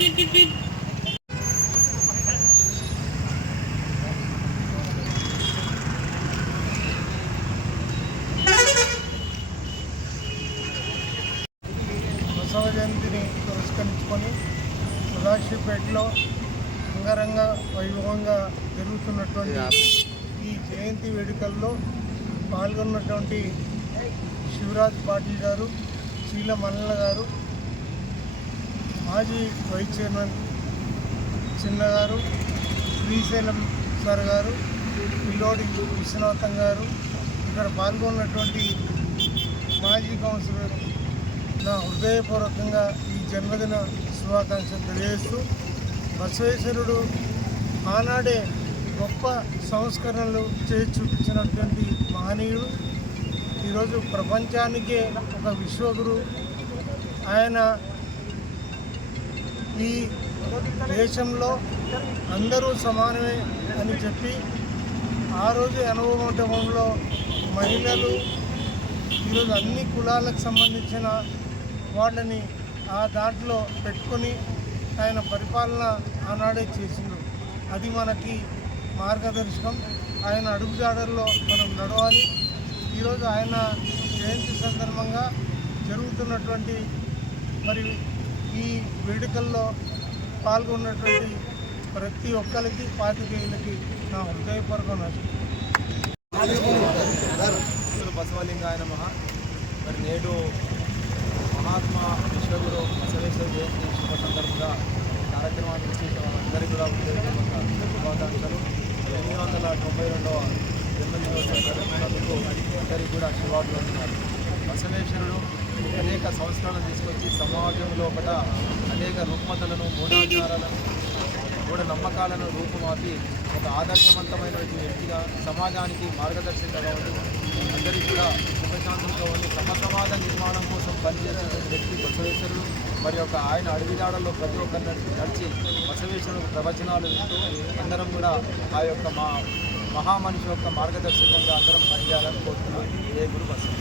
Beep, beep, beep. జయంతిని పురస్కరించుకొని సదాశివపేటలో అంగరంగ వైభవంగా జరుగుతున్నటువంటి ఈ జయంతి వేడుకల్లో పాల్గొన్నటువంటి శివరాజ్ పాటిల్ గారు శీల మల్లన్న గారు మాజీ వైస్ చైర్మన్ చిన్న గారు శ్రీశైలం సార్ గారు పిల్లోడి విశ్వనాథం గారు ఇక్కడ పాల్గొన్నటువంటి మాజీ కౌన్సిలర్ నా హృదయపూర్వకంగా ఈ జన్మదిన శుభాకాంక్షలు తెలియజేస్తూ బసవేశ్వరుడు ఆనాడే గొప్ప సంస్కరణలు చేసి చూపించినటువంటి మహనీయుడు. ఈరోజు ప్రపంచానికే ఒక విశ్వగురు. ఆయన ఈ దేశంలో అందరూ సమానమే అని చెప్పి ఆ రోజు అనుభవ మండపంలో మహిళలు ఈరోజు అన్ని కులాలకు సంబంధించిన వాళ్ళని ఆ దాంట్లో పెట్టుకొని ఆయన పరిపాలన ఆనాడే చేసిండు. అది మనకి మార్గదర్శకం. ఆయన అడుగుజాడల్లో మనం నడవాలి. ఈరోజు ఆయన జయంతి సందర్భంగా జరుగుతున్నటువంటి మరి ఈ వేడుకల్లో పాల్గొన్నటువంటి ప్రతి ఒక్కరికి పాతికేయులకి నా హృదయపూర్వక నష్టం బసవలింగాయన మహా. మరి నేడు బసవేశ్వర జయంతి శుభ సందర్భంగా కార్యక్రమాన్ని ఇచ్చేసిన అందరికీ కూడా ఉద్యోగపూర్వక శుభాకాంక్షలు. ఎనిమిది వందల తొంభై రెండవ జన్మదినోత్సవం అందరికీ కూడా శుభాభివందనాలు. బసవేశ్వరుడు అనేక సంస్కరణలు తీసుకొచ్చి సమాజంలో ఒకట అనేక రుగ్మతలను మూఢాచారాలను మూఢ నమ్మకాలను రూపుమాపి ఒక ఆదర్శవంతమైన వ్యక్తిగా సమాజానికి మార్గదర్శకంగా ఉండి అందరికీ కూడా సుఖశాంతంతో ఉండి సమస్య సమాజ నిర్మాణం కోసం పనిచేసిన వ్యక్తి బసవేశ్వరుడు మరి యొక్క ఆయన అడవిదాడల్లో ప్రతి ఒక్కరిని నడిచి బసవేశ్వరుడు ప్రవచనాలు వింటూ అందరం కూడా ఆ యొక్క మా మహామనిషి యొక్క మార్గదర్శకంగా అందరం పనిచేయాలని కోరుతున్నాను ఏ గురు బసవ